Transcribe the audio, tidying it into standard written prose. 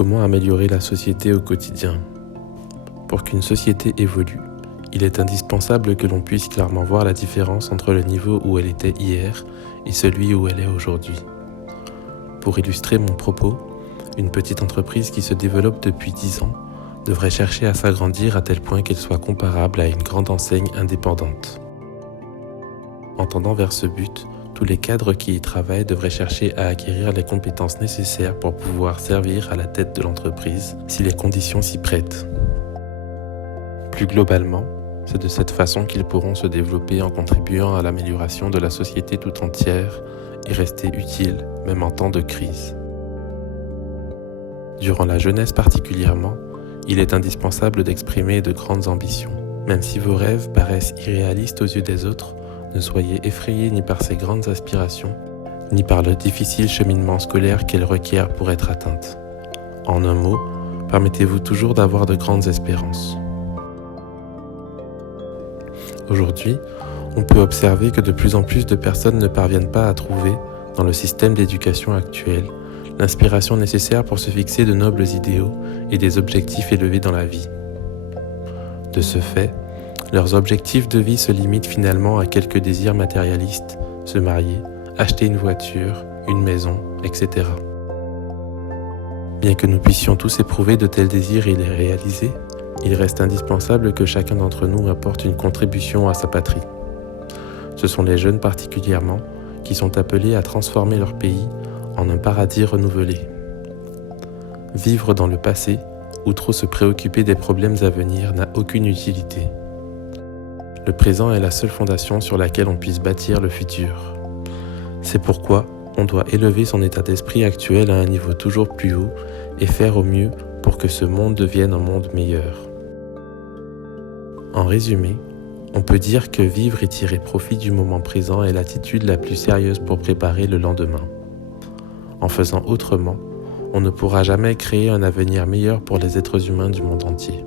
Comment améliorer la société au quotidien ? Pour qu'une société évolue, il est indispensable que l'on puisse clairement voir la différence entre le niveau où elle était hier et celui où elle est aujourd'hui. Pour illustrer mon propos, une petite entreprise qui se développe depuis 10 ans devrait chercher à s'agrandir à tel point qu'elle soit comparable à une grande enseigne indépendante. En tendant vers ce but, tous les cadres qui y travaillent devraient chercher à acquérir les compétences nécessaires pour pouvoir servir à la tête de l'entreprise si les conditions s'y prêtent. Plus globalement, c'est de cette façon qu'ils pourront se développer en contribuant à l'amélioration de la société tout entière et rester utiles même en temps de crise. Durant la jeunesse particulièrement, il est indispensable d'exprimer de grandes ambitions. Même si vos rêves paraissent irréalistes aux yeux des autres, ne soyez effrayés ni par ces grandes aspirations, ni par le difficile cheminement scolaire qu'elles requièrent pour être atteintes. En un mot, permettez-vous toujours d'avoir de grandes espérances. Aujourd'hui, on peut observer que de plus en plus de personnes ne parviennent pas à trouver, dans le système d'éducation actuel, l'inspiration nécessaire pour se fixer de nobles idéaux et des objectifs élevés dans la vie. De ce fait, leurs objectifs de vie se limitent finalement à quelques désirs matérialistes, se marier, acheter une voiture, une maison, etc. Bien que nous puissions tous éprouver de tels désirs et les réaliser, il reste indispensable que chacun d'entre nous apporte une contribution à sa patrie. Ce sont les jeunes particulièrement qui sont appelés à transformer leur pays en un paradis renouvelé. Vivre dans le passé ou trop se préoccuper des problèmes à venir n'a aucune utilité. Le présent est la seule fondation sur laquelle on puisse bâtir le futur. C'est pourquoi on doit élever son état d'esprit actuel à un niveau toujours plus haut et faire au mieux pour que ce monde devienne un monde meilleur. En résumé, on peut dire que vivre et tirer profit du moment présent est l'attitude la plus sérieuse pour préparer le lendemain. En faisant autrement, on ne pourra jamais créer un avenir meilleur pour les êtres humains du monde entier.